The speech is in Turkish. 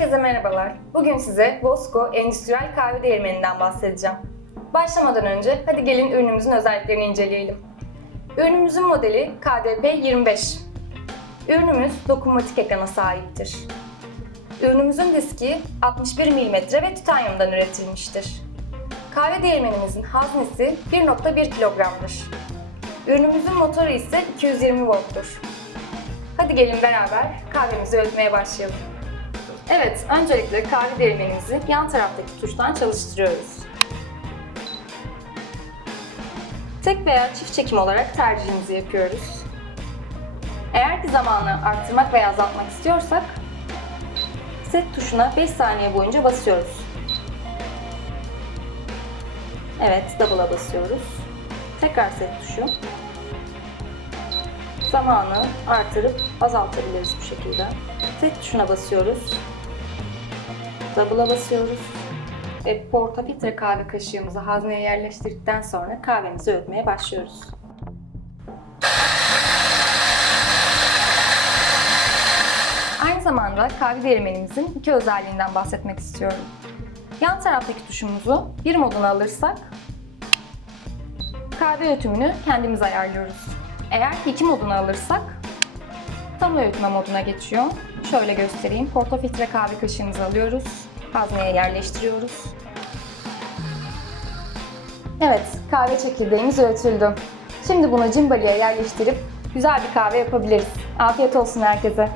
Herkese merhabalar. Bugün size Bosco Endüstriyel Kahve Değirmeni'nden bahsedeceğim. Başlamadan önce hadi gelin ürünümüzün özelliklerini inceleyelim. Ürünümüzün modeli KDP-25. Ürünümüz dokunmatik ekrana sahiptir. Ürünümüzün diski 61 mm ve titanyumdan üretilmiştir. Kahve değirmenimizin haznesi 1.1 kilogramdır. Ürünümüzün motoru ise 220 volttur. Hadi gelin beraber kahvemizi öğütmeye başlayalım. Evet, öncelikle kahve değirmenimizi yan taraftaki tuştan çalıştırıyoruz. Tek veya çift çekim olarak tercihimizi yapıyoruz. Eğer ki zamanı arttırmak veya azaltmak istiyorsak, set tuşuna 5 saniye boyunca basıyoruz. Evet, double'a basıyoruz. Tekrar set tuşu. Zamanı artırıp azaltabiliriz bu şekilde. Set tuşuna basıyoruz. Double'a basıyoruz. Ve portafiltre kahve kaşığımızı hazneye yerleştirdikten sonra kahvemizi öğütmeye başlıyoruz. Aynı zamanda kahve değirmenimizin iki özelliğinden bahsetmek istiyorum. Yan taraftaki tuşumuzu bir moduna alırsak kahve öğütümünü kendimiz ayarlıyoruz. Eğer ki iki moduna alırsak tam öğütme moduna geçiyor. Şöyle göstereyim. Portafiltre kahve kaşığımızı alıyoruz. Hazneye yerleştiriyoruz. Evet, kahve çekirdeğimiz öğütüldü. Şimdi bunu cimbalıya yerleştirip güzel bir kahve yapabiliriz. Afiyet olsun herkese.